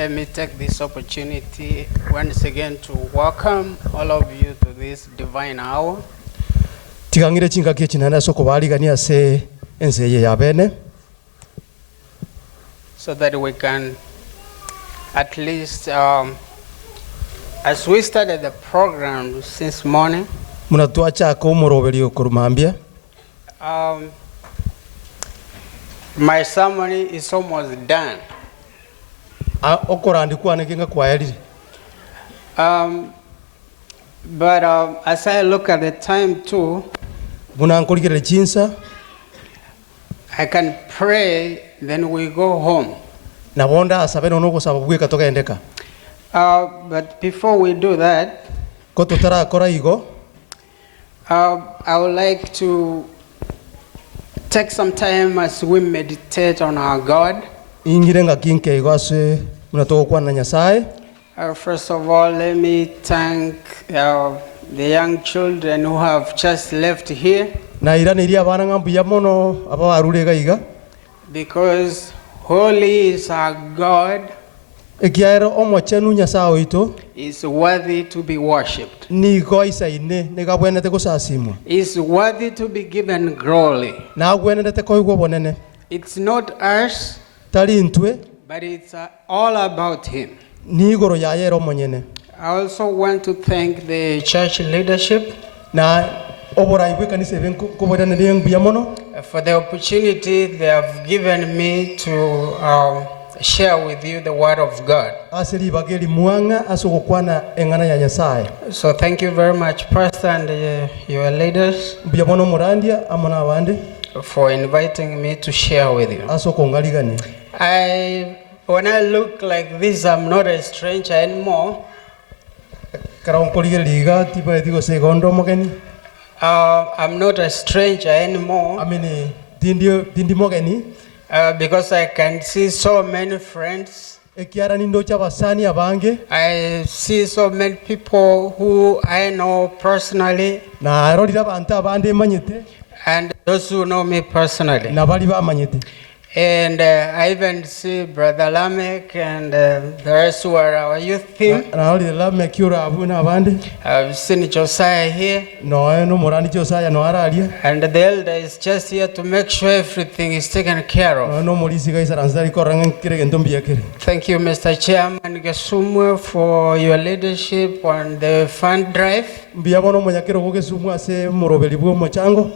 Let me take this opportunity once again to welcome all of you to this divine hour. Tigangire chingaki chinana soko baligania se enseye yabene. So that we can at least, as we started the program since morning, munatuacha ko morobeli okurumambia. My ceremony is almost done. Okorandi kwane kinga kwayali. But as I look at the time too, munankoligere chinsa, I can pray, then we go home. Nabonda asabe no kusaba bweka toka endeka. But before we do that, ko tutara akora igo, I would like to take some time as we meditate on our God. Ingirenga kinke igo ase munatoka kwa na Nyasaye. First of all, let me thank the young children who have just left here. Na irani ria bana ngambu ya mono aba warurega iga. Because holy is our God. Ekiaero omwachenu Nyasaye ito Is worthy to be worshipped. ni goisa ine ne gabwenete kusasimwa. Is worthy to be given glory. Na gwenete ko igwo bonene. It's not us, Tali ntwe but it's all about Him. ni igoro ya yero monyene. I also want to thank the church leadership Na obora ibwe kanisa benko ko bodane ne ngbu ya mono for the opportunity they have given me to share with you the word of God. aseri bageli muanga asogokwana engana ya Nyasaye. So thank you very much, Pastor and your leaders, Bya mono murandia amana abande for inviting me to share with you. asoko ngaligani. When I look like this, I'm not a stranger anymore. Karaonkoligere liga tiba etigo segondo mogeni. I'm not a stranger anymore. Amini dindi mogeni. Because I can see so many friends. Ekiara nindo chabasani abange. I see so many people who I know personally. Na arolira banta abande manyete. And those who know me personally. Na bali ba manyete. And I even see Brother Lamek and the rest who are our youth team. Na arolira Lamek yura abuna abande. I've seen Josiah here. No morani Josiah no aralia. And the elder is just here to make sure everything is taken care of. No molisi gaisa ranzari korangen kire ndombi yakire. Thank you, Mr. Chairman Gesumwe, for your leadership on the fund drive. Biabono monyakero gogesumwa se morobeli bwo mochango.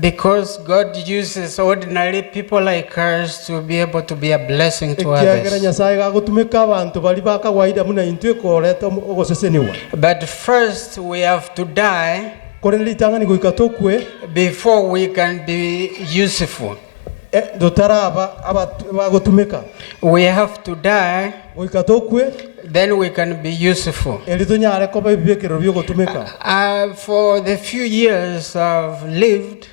Because God uses ordinary people like us to be able to be a blessing to others. But first we have to die before we can be useful. We have to die, then we can be useful. For the few years I've lived,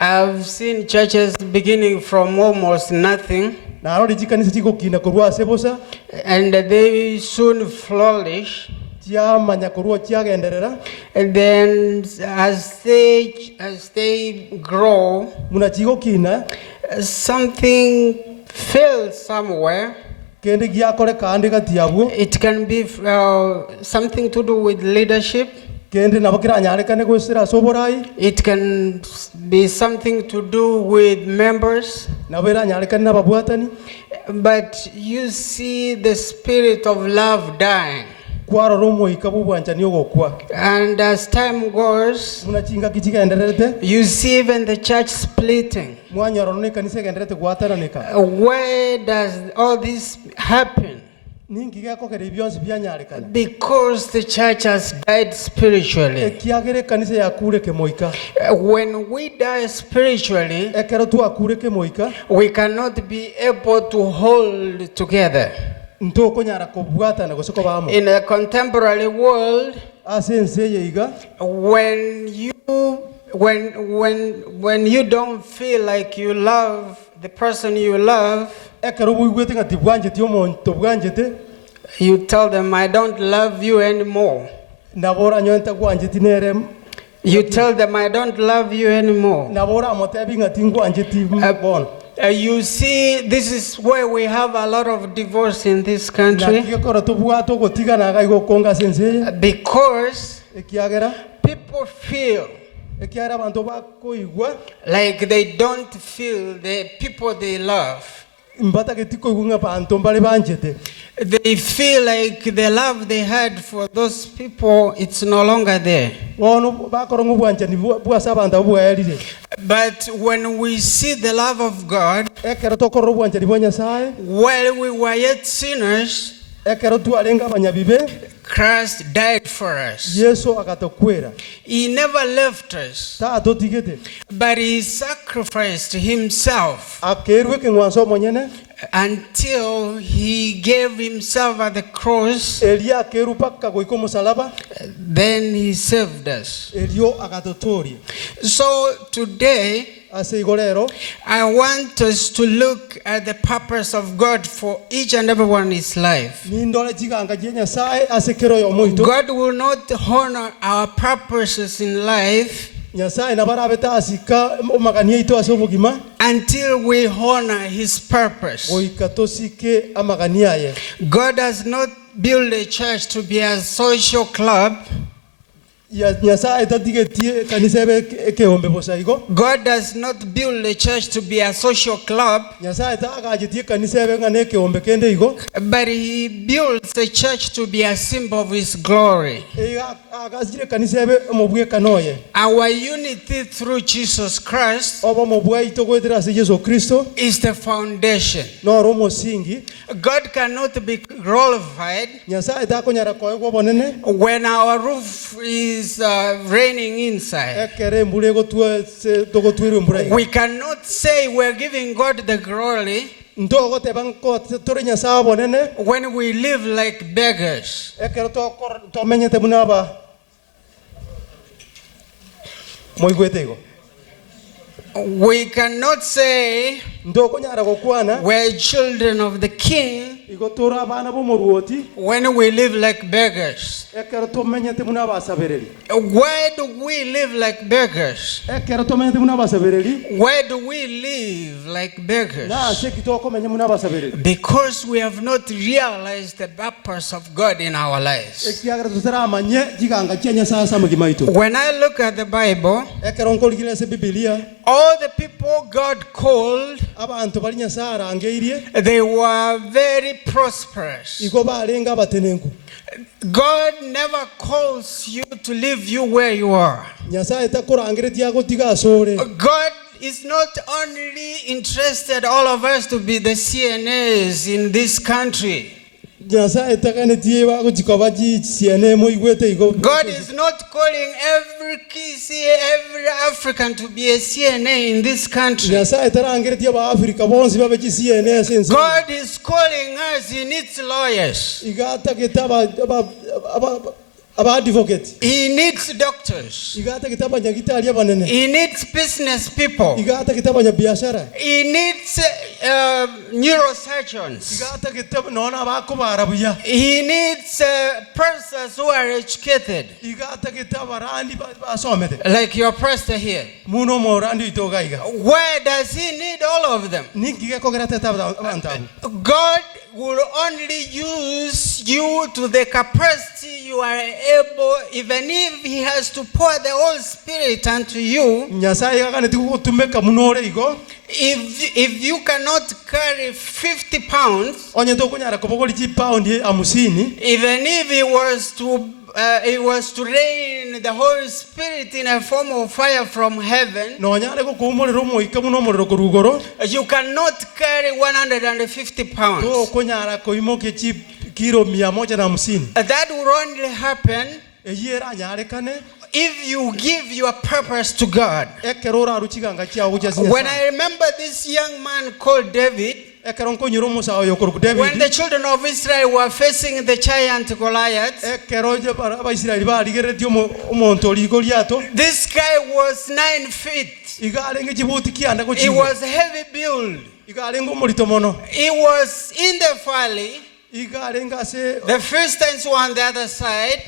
I've seen churches beginning from almost nothing, and they soon flourish. And then as they grow, something fails somewhere. It can be something to do with leadership. It can be something to do with members. But you see the spirit of love dying. And as time goes, you see even the church splitting. Where does all this happen? Because the church has died spiritually. When we die spiritually, we cannot be able to hold together. In a contemporary world, when you don't feel like you love the person you love, you tell them, I don't love you anymore. You tell them, I don't love you anymore. You see, this is where we have a lot of divorce in this country. Because people feel like they don't feel the people they love. They feel like the love they had for those people, it's no longer there. But when we see the love of God, while we were yet sinners, Christ died for us. He never left us, but he sacrificed himself until he gave himself at the cross. Then he saved us. So today, I want us to look at the purpose of God for each and everyone in his life. God will not honor our purposes in life until we honor his purpose. God does not build a church to be a social club. God does not build a church to be a social club, but he builds a church to be a symbol of his glory. Our unity through Jesus Christ is the foundation. God cannot be glorified when our roof is raining inside. We cannot say we're giving God the glory when we live like beggars. We cannot say we're children of the King when we live like beggars. Why do we live like beggars? Why do we live like beggars? Because we have not realized the purpose of God in our lives. When I look at the Bible, all the people God called, they were very prosperous. God never calls you to leave you where you are. God is not only interested all of us to be the CNAs in this country. God is not calling every Kisi, every African to be a CNA in this country. God is calling us, he needs lawyers. He needs doctors. He needs business people. He needs neurosurgeons. He needs persons who are educated. Like your pastor here. Where does he need all of them? God will only use you to the capacity you are able, even if he has to pour the Holy Spirit unto you. If you cannot carry 50 pounds, even if it was to rain the Holy Spirit in a form of fire from heaven, you cannot carry 150 pounds. That will only happen if you give your purpose to God. When I remember this young man called David, when the children of Israel were facing the giant Goliath, this guy was 9 feet. He was heavy build. He was in the valley. The Philistines were on the other side.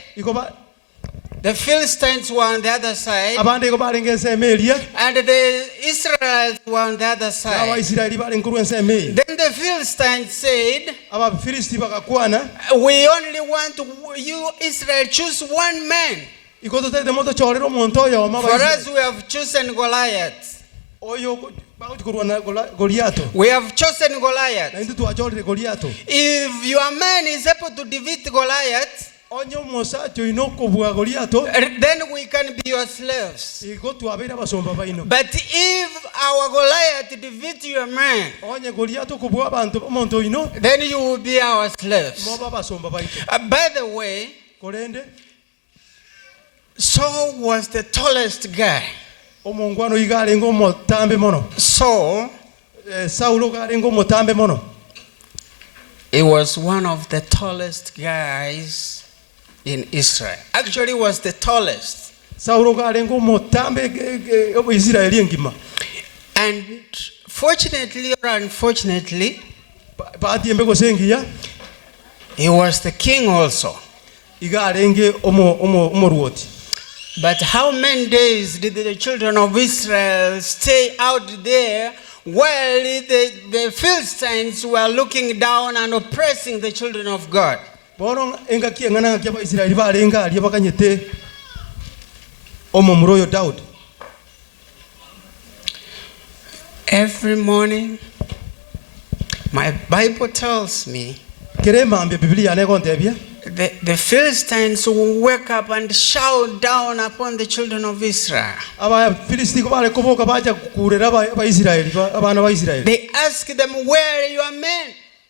The Philistines were on the other side. abandi ko bali ngese emelia And the Israelites were on the other side. abaisiraeli bali nkuru ense emelia Then the Philistines said, abafilisti bakakwana we only want you, Israel, choose one man. ikoto tete moto chorero omuntu oyo For us, we have chosen Goliath. oyo bakukurwana Goliato We have chosen Goliath. na ndu tuachorere Goliato If your man is able to defeat Goliath, onyo mosacho inoko bwa Goliato then we can be your slaves. ikoto abera basomba baino But if our Goliath defeats your man, onye Goliato kubwa abantu omuntu ino then you will be our slaves. moba basomba baito By the way, kolende Saul was the tallest guy. omongwano igale ngo motambe mono Saul, Saulo gale ngo motambe mono he was one of the tallest guys in Israel. Actually, he was the tallest. Saulo gale ngo motambe obo Israeli engima And fortunately or unfortunately, baati embego sengiya he was the king also. igale nge omo ruoti. But how many days did the children of Israel stay out there while the Philistines were looking down and oppressing the children of God? Bono enga kiengana kya Israeli balenga ali bakanyete omo muroyo Daud. Every morning, my Bible tells me Keremambye Biblia ne kontebya the Philistines will wake up and shout down upon the children of Israel. aba Filisti ko bale koboka baja kurera ba Israeli abana ba Israeli. They ask them, where are your men?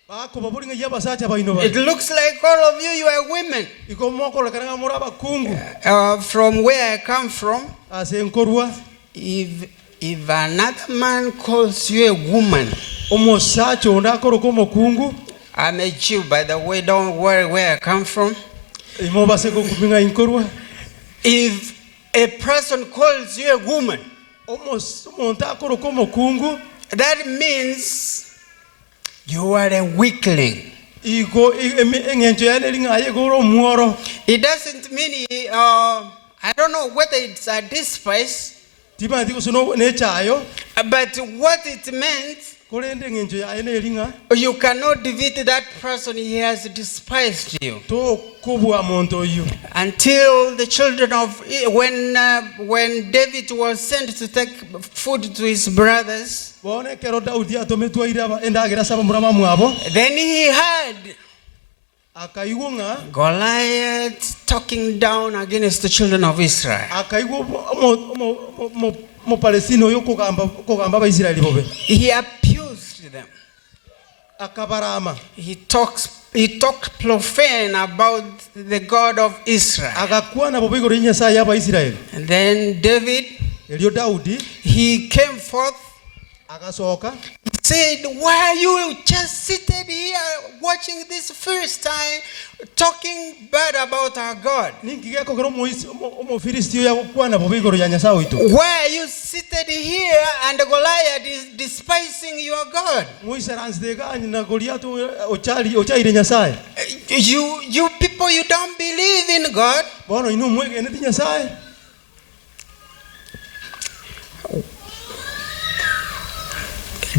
Bako babulinga yaba sacha baino ba. It looks like all of you are women. Iko moko lekana muraba kungu From where I come from, asenkorwa if another man calls you a woman, omo sacho ndakoro komo kungu I'm a Jew, by the way, don't worry where I come from. imo baseko kupinga inkorwa If a person calls you a woman, omo ndakoro komo kungu that means you are a weakling. iko engenjo yane lingaye goro muoro. It doesn't mean, I don't know whether it's a despise, Tiba ndiko sono nechayo but what it meant, kolende engenjo yaye ne linga you cannot defeat that person. He has despised you. to kubwa monto yo Until the children of, when David was sent to take food to his brothers, bone kero Daudi atometwa ira endagira saba murama mwabo then he heard akaiwonga Goliath talking down against the children of Israel. akaiwo mo Palestino yo kugamba ba Israeli bobe He abused them. akabarama He talked profane about the God of Israel. akakwana bobe gori Nyasaye aba Israeli. And then David, Elio Daudi he came forth, akasoka said, why are you just seated here watching this first time talking bad about our God? ningigeko gero mo Filistio ya kwana bobe gori ya Nyasaye itu Why are you seated here and Goliath is despising your God? Moisés de gani na Goliath ochali Nyasaye You people, you don't believe in God. bono inu mwege ne Nyasaye.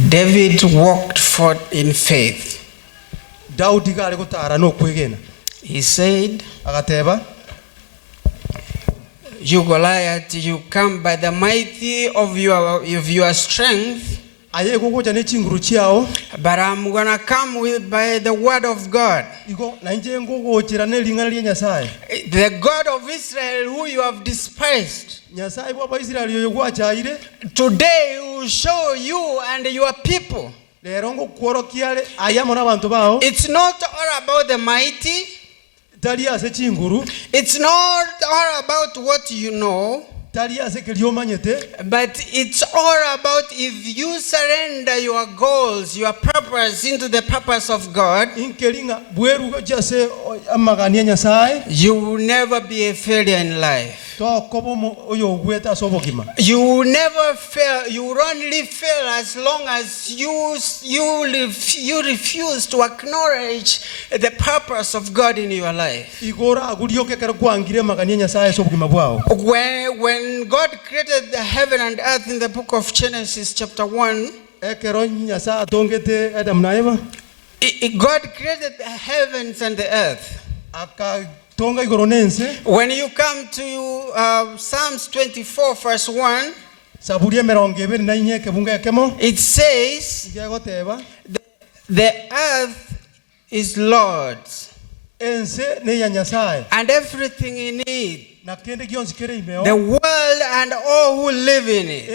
David walked forth in faith. Daudi gale gutara no kwegena He said, agateba you Goliath, you come by the mighty of your strength, aye gogoja ne chinguru chiao but I'm gonna come by the word of God. iko na nje ngogojira ne lingana lya Nyasaye. The God of Israel who you have despised, Nyasaye bwa Israeli yo gwachaire today he will show you and your people. lero ngokworokiale ayamo nabantu bao It's not all about the mighty. tali ase chinguru It's not all about what you know. tali ase kelio manyete But it's all about if you surrender your goals, your purpose into the purpose of God, inkelinga bweru jase amagania Nyasaye you will never be a failure in life. You will never fail. You will only fail as long as you refuse to acknowledge the purpose of God in your life. When God created the heaven and earth in the book of Genesis chapter 1, God created the heavens and the earth. When you come to Psalms 24 verse 1, it says, the earth is Lord's and everything in it, the world and all who live in it.